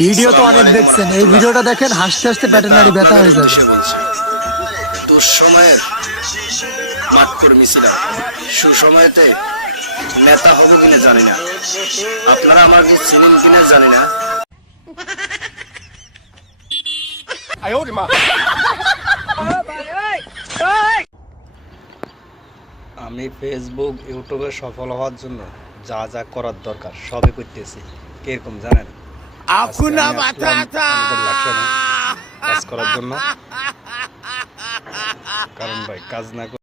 Video তো অনেক দেখছেন, এই ভিডিওটা দেখেন, হাসতে হাসতে পেটের নাড়ি ব্যথা হয়ে যাবে। দুঃসময়ের মাঠ কর্মী ছিলাম, সুসময়েতে নেতা হবো কিনা জানি না, আপনারা আমাকে চিনেন কিনা জানি না। আমি ফেসবুক ইউটিউবে সফল হওয়ার জন্য যা যা করার দরকার সবই করতেছি। কিরকম জানেন, কাজ করার জন্য, কারণ ভাই কাজ না করে